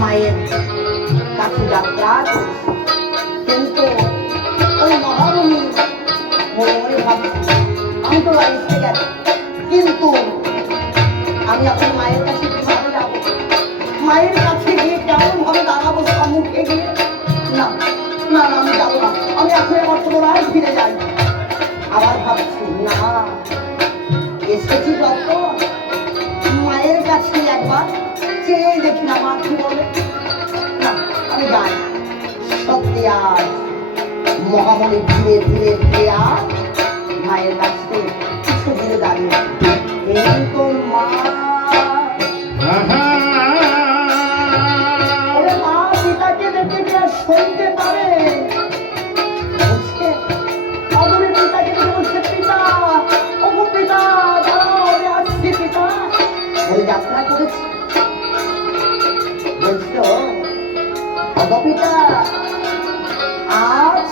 মায়ের কাছে যাত্রা করছি, কিন্তু ওই মহামণি মনে মনে ভাবছি আমি তো বাড়ি এসে গেছি, কিন্তু আমি এখন মায়ের কাছে কিভাবে যাবো? মায়ের কাছে গিয়ে কেমন ভাবে দাঁড়াবো সম্মুখে গিয়ে? না না না, আমি যাবো না, আমি এখন আমার পুনরায় ফিরে যাই। আবার ভাবছি না, এসেছি যত মায়ের কাছে একবার চেয়ে দেখি না মা কি বলে। না, আমি যাই। সত্যি আজ মহামণি ধীরে ধীরে ধীরে আর মায়ের কাছে কিছু দূরে দাঁড়িয়ে, কিন্তু মা পিতাকে দেখে কি আর সইতে পারে? অদূরে পিতাকে দেখে বলছে, পিতা, ওগো পিতা, দাঁড়াও, আমি আসছি পিতা। ওই যাত্রা করেছি, বলছো ওগো পিতা, আজ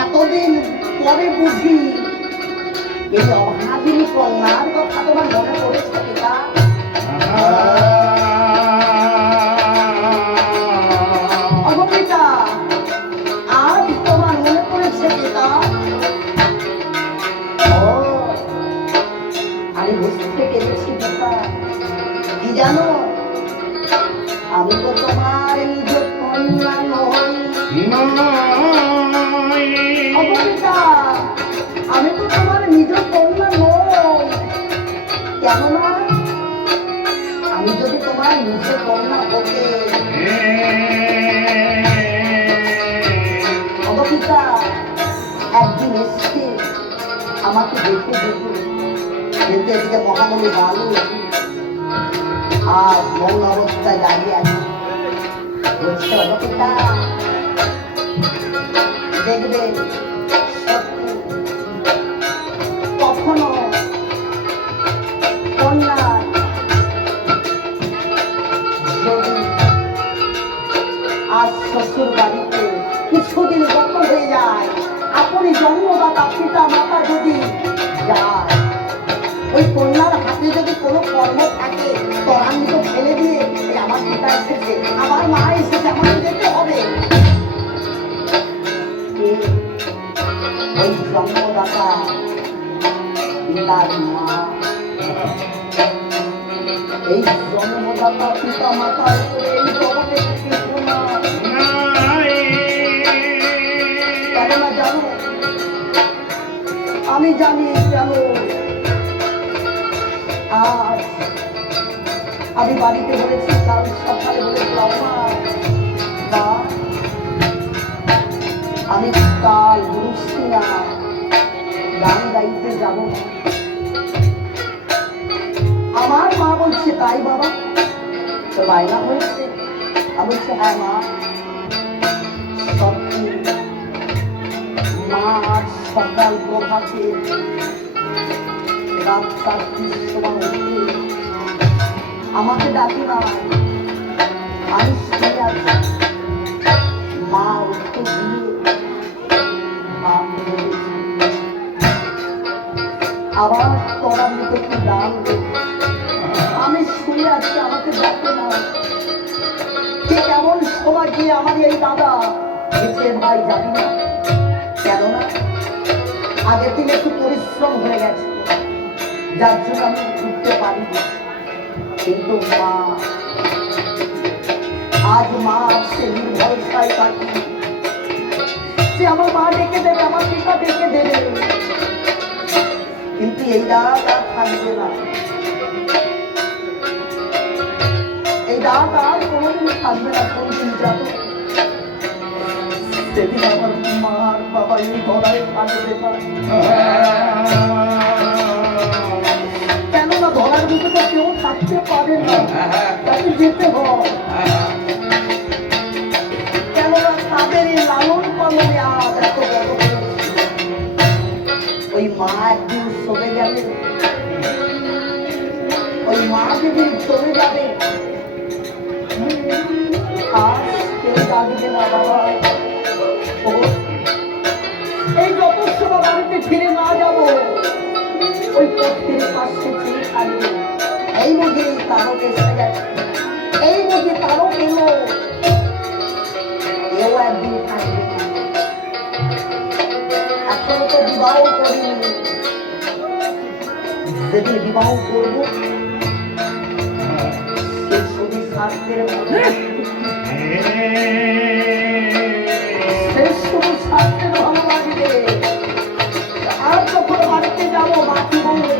এতদিন পরে বুঝি এই অভাগিনী কন্যার কথা তোমার মনে পড়েছে পিতা? ওগো পিতা, আজ তোমার মনে পড়েছে পিতা? ও, আমি বুঝতে পেরেছি পিতা। কি জানো, আমি তো তোমার নিজ কন্যা নই। ওগো পিতা, আমি তো তোমার নিজ কন্যা নই। কেননা আমি যদি তোমার নিজ কন্যা হতে, ওগো পিতা, একদিন এসে আমাকে দেখে দেখে, কিন্তু এদিকে মহামণি বালু আর মৌন অবস্থায় দাঁড়িয়ে আছে। বলছে ওগো পিতা, দেখবে কখনো কন্যা যদি আজ শ্বশুর বাড়িতে কিছুদিন গত হয়ে যায়, আপনি জন্মদাতা পিতা মাতা যদি যায়, ওই কন্যার হাতে যদি কোনো কর্ম থাকে, ত্বরান্বিত ফেলে দিয়ে আমার পিতা এসেছে, আমার মা এসেছে, আমাকে যেতে হবে। ওই জন্মদাতা পিতার মা, এই জন্মদাতা পিতা মাতার উপরে এই জগতে কিছু না। কেননা জানো, আমি জানি কেন আজ আমি বাড়িতে বলেছি, কাল সকালে বলেছিলাম মা, আমি কাল রুশিয়া গান গাইতে যাব। আমার মা বলছে, তাই বাবা, তো বায়না হয়েছে? আমি বলছি, হ্যাঁ মা, সত্যি মা আজ সকাল প্রভাতে রাত 4টার সময় উঠে আমাকে ডাকি না, আমি শুয়ে আছি। মা উঠতে গিয়ে আবার ত্বরান্বিত কি দান, আমি শুয়ে আছি, আমাকে ডাকে না। ঠিক এমন সময় গিয়ে আমার এই দাদা এসে, ভাই জানি না, কেননা আগের দিন একটু পরিশ্রম হয়ে গেছে, যার জন্য আমি উঠতে পারি না। কিন্তু মা আজ মা আছে নির্ভরসায় থাকি যে আমার মা ডেকে দেবে, আমার পিতা ডেকে দেবে, কিন্তু এই রাত আর থাকবে না। এই রাত আর কোনোদিন থাকবে না। কোনদিন যাবো সেদিন আমার মা আর বাবা এই ধরায় থাকবে না। কেননা ধরার ভিতরে কেউ থাকতে পারে না, তাকে যেতে হয়। কেননা তাদের এই লালন পালনে আজ এত বড়, ওই মা একদিন চলে গেলে, ওই মা যেদিন চলে যাবে, আজ কেউ ডাকবে না বাবা। এই যত সময় বাড়িতে ফিরে না যাবো, ওই পথের পাশে চেয়ে থাকবে, এই বুঝে তারক এসে গেছে, এই বুঝে কেন পেল এও একদিন থাকবে। এখনো তো বিবাহ করিনি, যেদিন বিবাহ করব সেই ছবি স্বার্থের শুধু স্বার্থের ভালো লাগবে। আর যখন বাড়িতে যাবো মাটি বলবে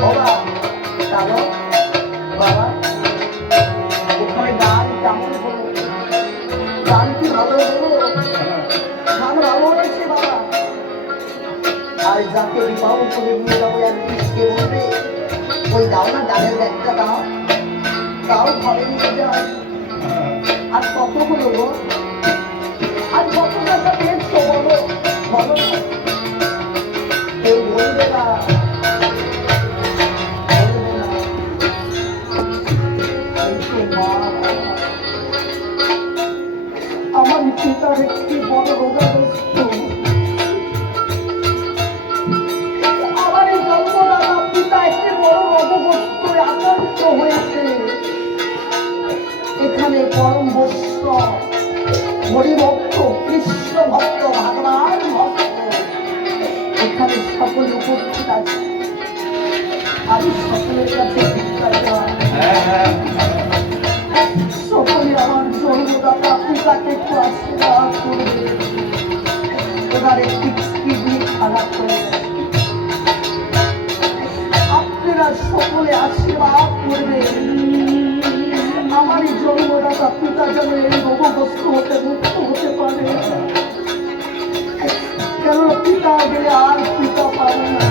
বাবা দাদা বাবা ওখানে গান কেমন হলো, গান কি ভালো হলো, গান ভালো হয়েছে বাবা। আর যাকে বিবাহ করে নিয়ে যাবো একদিন সে বলবে ওই দাও না গানের ব্যাগটা দাও, তাও ঘরে নিয়ে যায়। আর কত হলো গো, আর কত টাকা পেয়েছো বলো বলো না, কেউ বলবে না বলবে না। আমার পিতার একটি বড় রোগাগ্রস্ত, আমার এই জন্মদাতা পিতা একটি বড় রোগগ্রস্ত আক্রান্ত হয়েছে। এখানে পরম বৈষ্ণব হরিভক্ত কৃষ্ণ ভক্ত ভগবান ভক্ত এখানে সকলে উপস্থিত আছে। আমি সকলের কাছে ভিক্ষা চাই, সকলে আমার জন্মদাতা পিতাকে একটু আশীর্বাদ করবে। ওনার একটি কিডনি খারাপ হয়ে গেছে, আপনারা সকলে আশীর্বাদ করবে আমার এই জন্মদাতা পিতা যেন এই রোগগ্রস্ত হতে মুক্ত হতে পারে। কেননা পিতা গেলে আর পিতা পাবে না,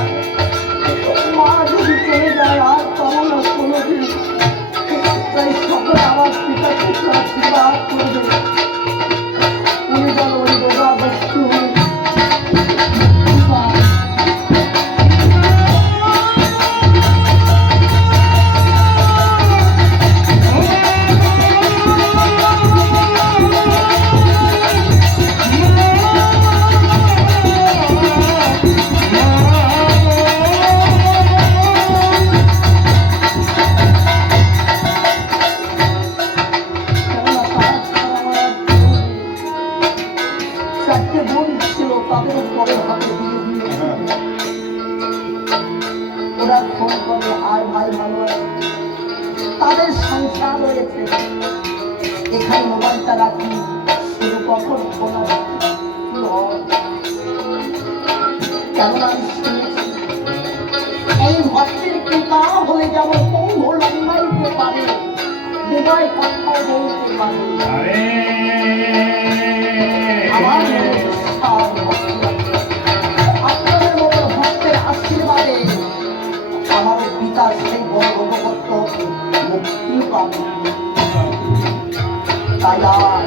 মা যদি চলে যায় আর পাবো না কোনোদিন। তাই সকলে আমার পিতাকে আশীর্বাদ করবে, উনি যেন ওই রোগাগ্রস্ত তাদের সংসার রয়েছে। এখানে মোবাইলটা রাখি শুধু কখন শোনা কেমন আমি শুনেছি এই ভক্তের কৃপা হলে যেমন কোন লম্বাইতে পারে হৃদয় কথা বলতে পারে। আমার আপনাদের মতো ভক্তের আশীর্বাদে আমার পিতা সেই বড় রোগগ্রস্ত মুক্তি পাবে। তাই আর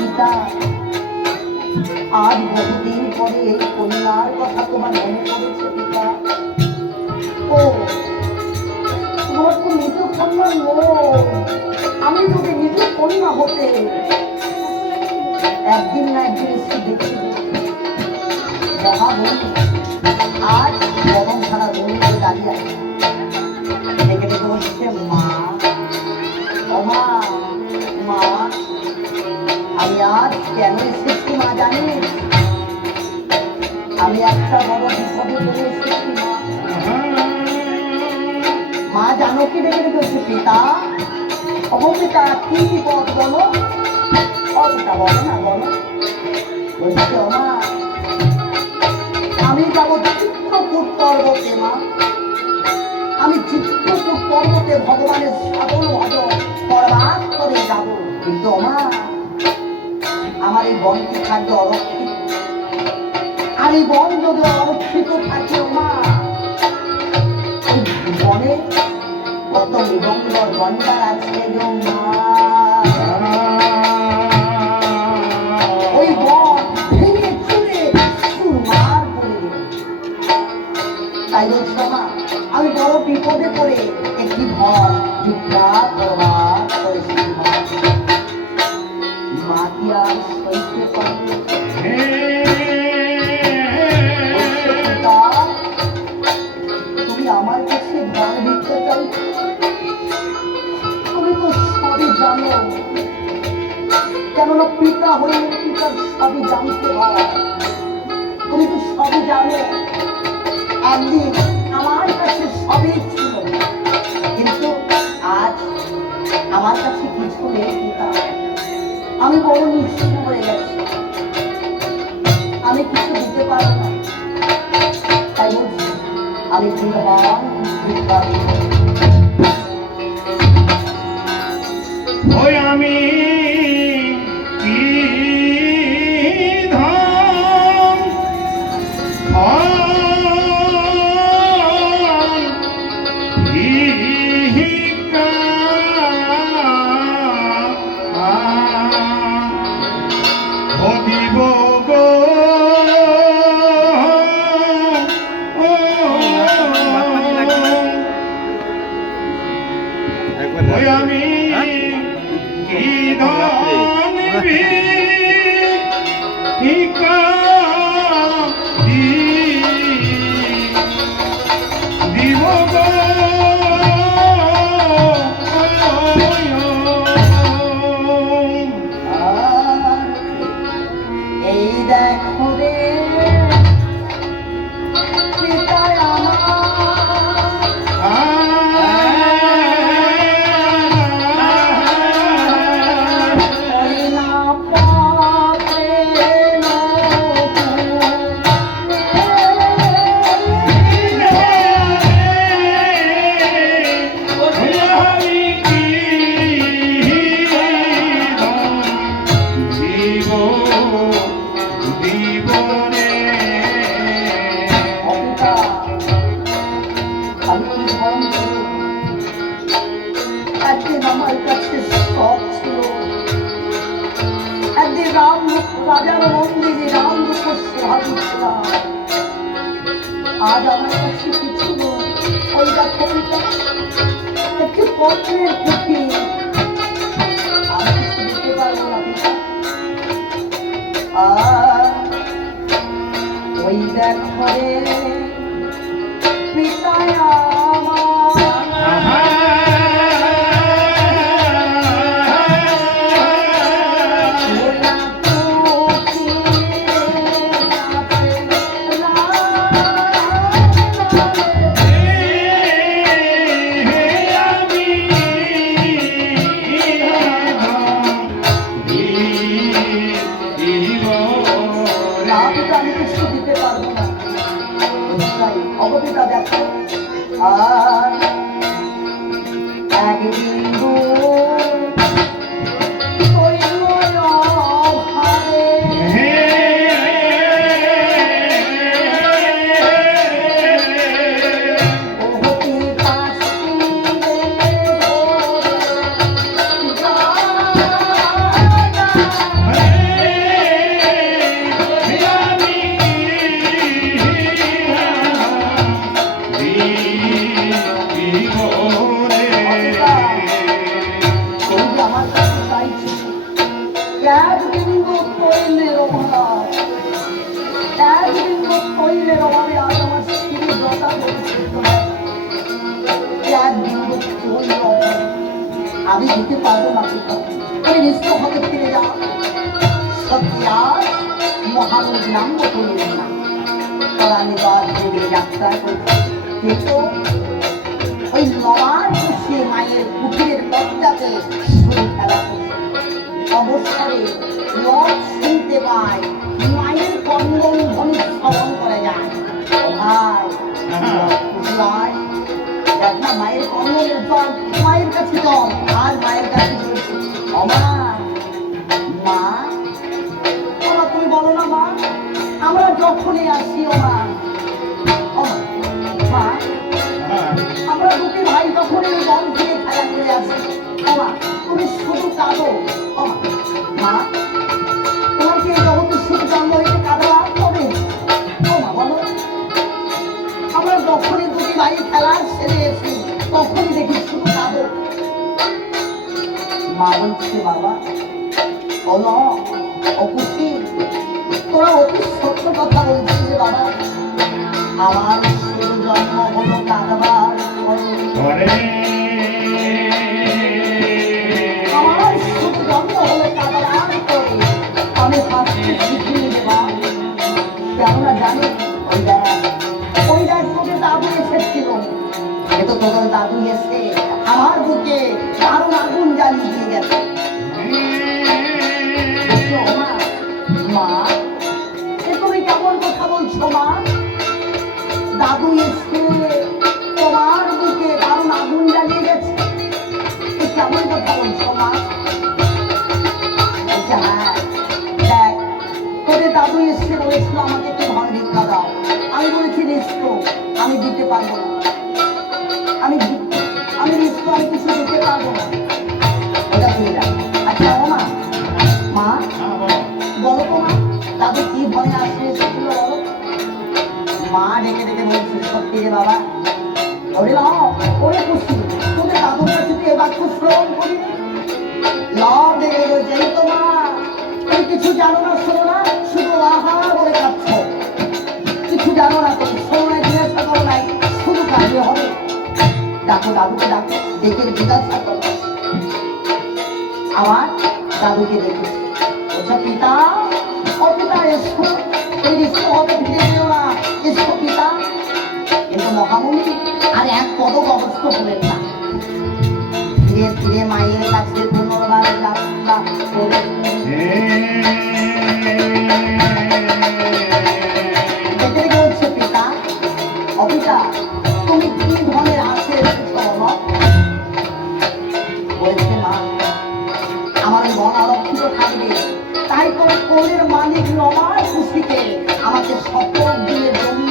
পিতা আজ বহুদিন পরে এই কন্যার কথা তোমার মনে পড়েছে পিতা। ও তোমার তো নিজ কন্যা নয়, আমি যদি নিজ কন্যা হতে একদিন না একদিন এসে দেখি মহাবন্ধু আজ গরম ছাড়া রোল করে দাঁড়িয়ে আছে। দেখে দেখে বলছে মা মা মা আমি আজ কেন এসেছি মা জানি, আমি একটা বড় বিপদে পড়ে এসেছি মা। মা জানো কি দেখে দেখে বলছে পিতা অবপিতা কি বিপদ বলো, অতটা বলো না বলো। বলছে মা আমি যাবো চিত্রকূট পর্বতে মা, আমি চিত্রকূট পর্বতে ভগবানের সাধন ভজন করবার করে যাবো। কিন্তু মা আমার এই বনটি থাকবে অরক্ষিত, আর এই বন যদি অরক্ষিত থাকে মা ওই বনে কত নিবন্ধর গন্ডার আছে গো মা, ওই বন ভেঙে চুরে সুরমার করে দেবে। তাই বলছো মা আমি বড় বিপদে পড়ে একটি ঘর ভিক্ষা করবার করেছি মা কি আর সইতে পারবে? তুমি আমার কাছে ঘর ভিক্ষা চাইছো, হলে তুমি তো সবই জানতে পারো, তুমি তো সবই জানো। একদিন আমার কাছে সবই ছিল, কিন্তু আজ আমার কাছে কিছু নেই পিতা। আমি বড় নিশ্চিত হয়ে গেছি, আমি কিছু দিতে পারবো না। তাই বলছি আমি ধন্যবাদ ওই আমি কি ধাম দিব গো ওই আমি কি দান ভিক্ষা দিব গো এই দেখো রে পিতায় একদিন আমার কাছে সব ছিল, একদিন রাজার মন্দিরে রাম রূপ ছিলাম। আজ আমার কাছে কিছু নেই। ওই দেখো পিতা, একটি পত্রের পুঁথি, আমি কিছু দিতে পারবো না পিতা। আর ওই দেখো রে পিতায় আমি কিছু দিতে পারবো না। অবপিতা দেখো, আর একদিন আমি দিতে পারবো না পিতা, তুমি নিশ্চয় হতে ফিরে যাও। সত্যি আজ মহানব নাম করলেন না, তারা নিবাস দেবে যাত্রা করছে, কিন্তু ওই লড়ার বসে মায়ের কুটিরের পর্দাতে শুরু খেলা করছে। অবসরে লট শুনতে পায়, মায়ের কন্দন ধ্বনি শ্রবণ করে যায়। ও ভাই বুঝলাই, দেখ না মায়ের কন্দনের জল, মায়ের কাছে জল, আর মায়ের কাছে অমার মা। ওমা তুমি বলো না মা, আমরা যখনই আসি ওমা মা, আমরা দুটি ভাই যখনই বন থেকে খেলা করে আসি, ওমা তুমি শুধু কাঁদো। মা তোমার কি এই জগতের শুধু জন্ম হয়েছে কাঁদা হবে? ওমা বলো, আমরা যখনই দুটি ভাই খেলা সেরে এসি তখনই দেখি শুধু কাঁদো। মা বলছে বাবা বলো অপুষি, তোরা অতি সত্য কথা বলছিস যে বাবা, আমার শুধু জন্ম হলো কাঁদবার ঘরে, আমার শুধু জন্ম হলো কাঁদবার করে। আগুন জ্বালিয়ে দিয়ে গেছে। বলছে, ও মা, মা, এ তুমি কেমন কথা বলছো মা? দাদু এসে তোমার বুকে দারুণ আগুন জ্বালিয়ে গেছে, এ কেমন কথা বলছো মা? বলছে, হ্যাঁ, দেখ, তোদের দাদু এসে বলেছিল আমাকে একটু ধন ভিক্ষা দাও। আমি বলেছি নিশ্চয় আমি দিতে পারবো না, আমি নিশ্চয় আমি কিছু দিতে পারবো না। ওটা তুমি দেখ। আচ্ছা ও মা, মা বলো তো মা, দাদু কি ধনে আসতে এসেছিল বলো? মা ডেকে ডেকে বলছে, সত্যি রে বাবা, ওরে লাও, ওরে খুশি, তোদের দাদুর কাছে তুই এবার খুব শ্রবণ করি। লাভ ডেকে বলছে, এই তো মা, তুমি কিছু জানো না, শোনো না, শুধু আহা বলে কাঁদছ, কিছু জানো না, তুমি শোনো না, জিজ্ঞাসা করো নাই, শুধু কাজে হবে। ডাকো দাদুকে, ডাকো, ডেকে জিজ্ঞাসা করো। আমার দাদুকে দেখেছি, বলছে, পিতা, ও পিতা এসো, এই রিস্ক হবে, ফিরে যেও না, এসো পিতা। কিন্তু মহামুনি আর এক পদক অবস্থ হলেন না, ধীরে ধীরে মায়ের কাছে পুনর্বার যাত্রা করে। দেখে বলছে, পিতা, অপিতা, তুমি কি ধরনের আসে এসেছো বলো? বলছে, মা, আমার মন আরক্ষিত থাকবে, তাই তো কোলের মালিক রমার খুশিতে আমাকে সকল দিনের জন্য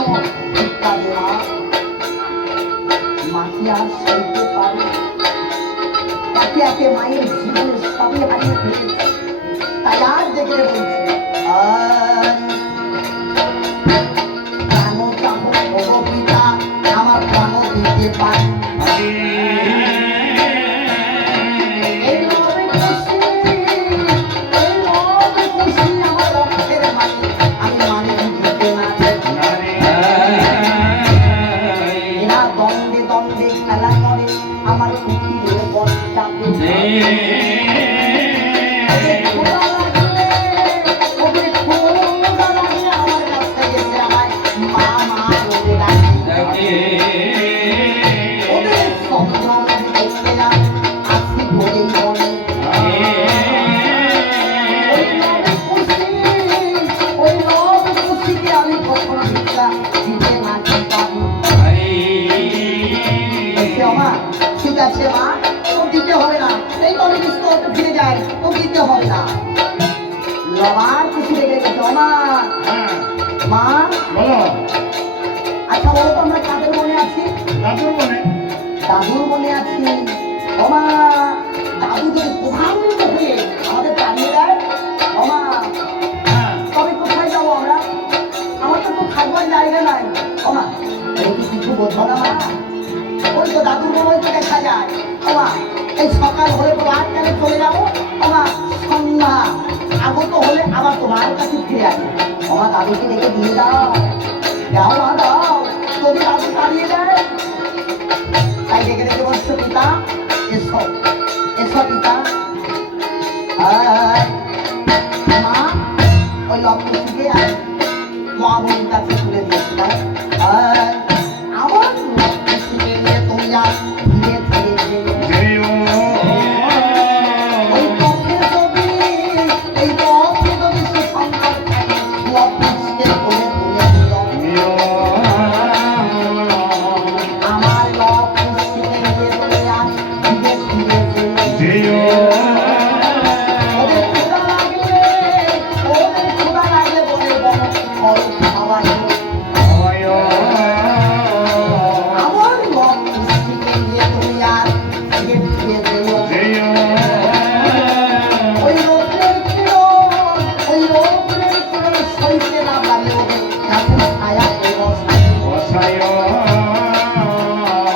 ভিক্ষা দেওয়া। মাটি আর সইতে পারে, একে একে মায়ের জীবনের সবই হারিয়ে ফেলেছে, তাই আর দেখে বলছে, প্রাণ চাহ ও পিতা, আমার প্রাণ দিতে পারে। এই লবে খুশি, এই লবে খুশি, আমার রক্তের মাটি, আমি মানে দিতে না চাই। এরা দ্বন্দ্বে দ্বন্দ্বে খেলা করে, আমার কুঠিরে বর্ষাতে। ওদের খোদা লাগলে, ওদের খোদা লাগলে আমার কাছে গেছে আমায় মা মা বলে ডাকে। ওদের সন্ধান দেখতে যায়, আসি বলেই বলে। ওই লব খুশিকে আমি কখনো ভিক্ষা দিতে না পারি। মা, ঠিক আছে মা, তো দিতে হবে না, এই তো আমি বিস্তারিত ফিরে যাই, তো দিতে হবে না। লবার খুশি লেগে গেছে। মা, মা বলো, আচ্ছা বলো তো আমরা কাদের মনে আছি? দাদুর মনে। দাদুর মনে আছি। ও মা, দাদু যদি প্রধানমন্ত্রী হয়ে আমাদের টানিয়ে দেয়, ও মা, তবে কোথায় যাবো আমরা? আমার তো খুব থাকবার জায়গা নাই। ও মা, এই কি কিছু বোঝো না মা? ওই তো দাদুর মনে তো দেখা যায়। ও মা, এই সকাল হলে তো আর কেন চলে যাবো? ও মা, সন্ধ্যা আগত হলে আবার তোমার কাছে ফিরে আসে। ও মা, দাদুকে ডেকে দিয়ে দাও, দাও মা দাও, যদি দাদু তাড়িয়ে দেয়। তাই ডেকে ডেকে বলছো, পিতা এসো, এসো পিতা। মা, ওই লক্ষ্মীকে আর মহাবলীর কাছে তুলে দিয়েছিলাম। আমার লক্ষ্মীকে নিয়ে তুমি আর ধীরে ধীরে যেও। ওই পথে যদি সুসংবাদ থাকে, লক্ষ্মীকে তুলে তুলে দিও। আমার লক্ষ্মীকে নিয়ে তুমি আর ধীরে ধীরে যেও। ওদের ক্ষুধা লাগলে বলে বলো, ফল খাওয়াই। আমার লক্ষ্মীকে নিয়ে তুমি আর ধীরে ধীরে যেও। ওই রৌদ্রের কিরণ সইতে না পারলে ওদের কাছে ছায়া বসাই।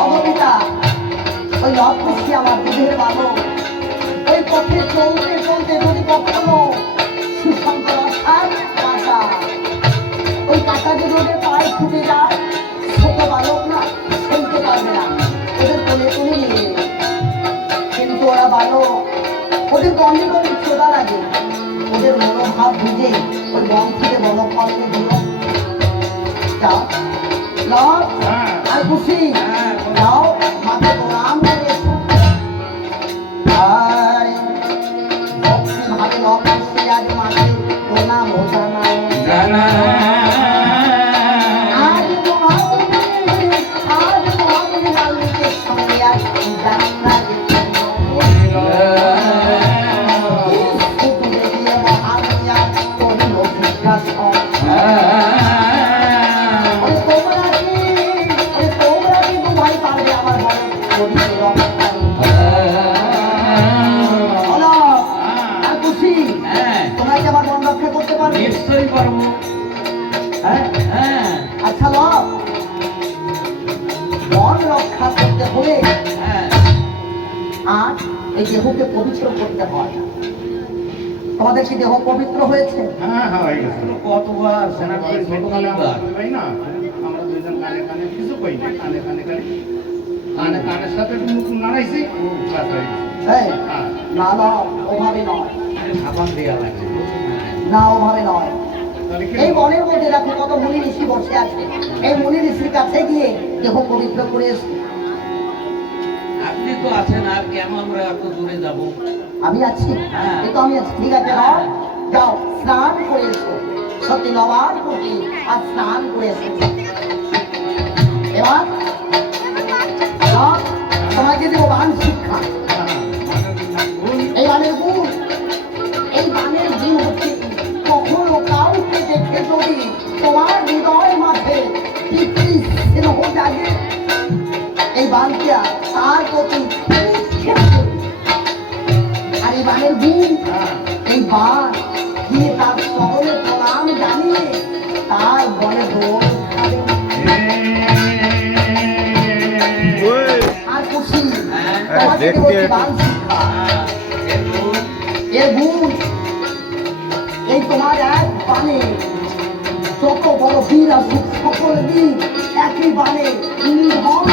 অবপিতা, ওই লক্ষ্মী আমার দুধের বালক, ওই পথে চলতে চলতে যদি কখনো সুসংখ্য কাটা, ওই কাটা যদি ওদের পায়ে ফুটে যায়, ছোট বালক না, সইতে পারবে না, ওদের কোলে তুলে নিয়ে নেবে। কিন্তু ওরা বালক, ওদের গন্ধে গন্ধে ছোটা লাগে, ওদের মনোভাব বুঝে ওই বন থেকে বনফলকে দিল। যাও লব আর খুশি, যাও মাকে প্রণাম করে এসো। এক যাত্রা নিশ্চয়ই পারবো। আচ্ছা লব, মন রক্ষা করতে হলে আর এই দেহকে পবিত্র করতে হয়। তোমাদের কি দেহ পবিত্র হয়েছে? হ্যাঁ হ্যাঁ হয়ে গেছে। কতবার স্নান করে ছোটবেলায় আমরা কতবার। বলি না, আমরা দুইজন কানে কানে কিছু কই না, কানে কানে কানে কানে কানের সাথে একটু মুখ নাড়াইছি, বাস হয়ে গেছে। এই, হ্যাঁ। না না ওভাবে নয়, সাবান দেওয়া লাগে। না ওভাবে নয়। তাহলে কি এই বনের মধ্যে দেখো কত মুনি ঋষি বসে আছে, এই মুনি ঋষির কাছে গিয়ে দেহ পবিত্র করে এসো। আপনি তো আছেন, আর কেন আমরা এত দূরে যাব? আমি আছি, হ্যাঁ। এই তো আমি আছি, ঠিক আছে নাও, যাও স্নান করে এসো। সত্যি নবার প্রতি আর স্নান করে এসেছে। এবার নাও, তোমাকে দেবো বান শিক্ষা। এই বানের গুণ, এই বানের গুণ হচ্ছে কি? কখনো কাউকে দেখে যদি তোমার হৃদয় মাঝে তৃপ্তি স্নেহ জাগে, এই বানটা তার প্রতি আর এই বানের গুণ, এই বান গিয়ে তার সকলে প্রণাম জানিয়ে তার বলে দোল খাবে। আর খুশি তোমাকে দেবো কি বান শিক্ষা। এর গুণ, এই তোমার এক বানে যত বড় বীর আসুক সকল বীর একই বানে নিধন